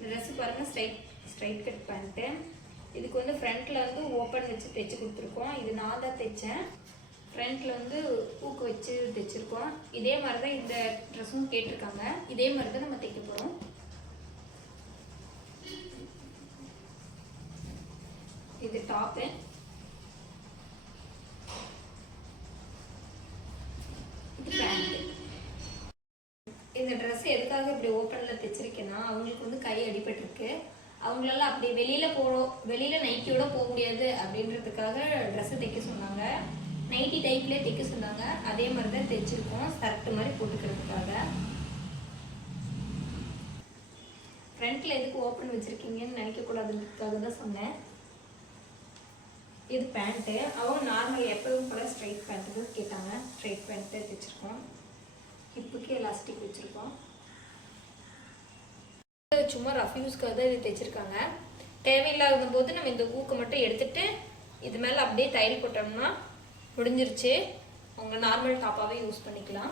இந்த ட்ரெஸ்ஸு பாருங்கள் straight cut pant. இதுக்கு வந்து ஃப்ரண்ட்டில் வந்து ஓப்பன் வச்சு தைச்சி கொடுத்துருக்கோம். இது நான் தான் தைச்சேன். ஃப்ரண்ட்டில் வந்து ஊக்கு வச்சு தைச்சிருக்கோம். இதே மாதிரி தான் இந்த ட்ரெஸ்ஸும் கேட்டிருக்காங்க. இதே மாதிரி தான் நம்ம தைக்க போகிறோம். இது டாப்பு. இது பேண்ட்டு. இந்த ட்ரெஸ் எதுக்காக இப்படி ஓப்பனில் தைச்சிருக்கேன்னா, அவங்களுக்கு வந்து கை அடிபட்டிருக்கு. அவங்களால அப்படி வெளியில் நைட்டியோட போக முடியாது அப்படின்றதுக்காக ட்ரெஸ்ஸை தைக்க சொன்னாங்க. நைட்டி டைப்லேயே தைக்க சொன்னாங்க. அதே மாதிரி தான் தைச்சிருக்கோம், ஷர்ட்டு மாதிரி போட்டுக்கிறதுக்காக. ஃப்ரண்ட்டில் எதுக்கு ஓப்பன் வச்சுருக்கீங்கன்னு நினைக்கக்கூடாதுன்றதுக்காக தான் சொன்னேன். இது பேண்ட்டு. அவங்க நார்மல் எப்பவும் போல ஸ்ட்ரைட் பேண்ட்டு தான் கேட்டாங்க. ஸ்ட்ரைட் பேண்ட்டு தைச்சிருக்கோம். ஹிப்புக்கு எலாஸ்டிக் வச்சுருக்கோம். சும்மா ரஃப் யூஸ்க்காக தான் இது தைச்சிருக்காங்க. தேவையில்லாத போது நம்ம இந்த ஊக்கை மட்டும் எடுத்துட்டு இது மேலே அப்படியே தையல் போட்டோம்னா முடிஞ்சிருச்சு. அவங்க நார்மல் டாப்பாகவே யூஸ் பண்ணிக்கலாம்.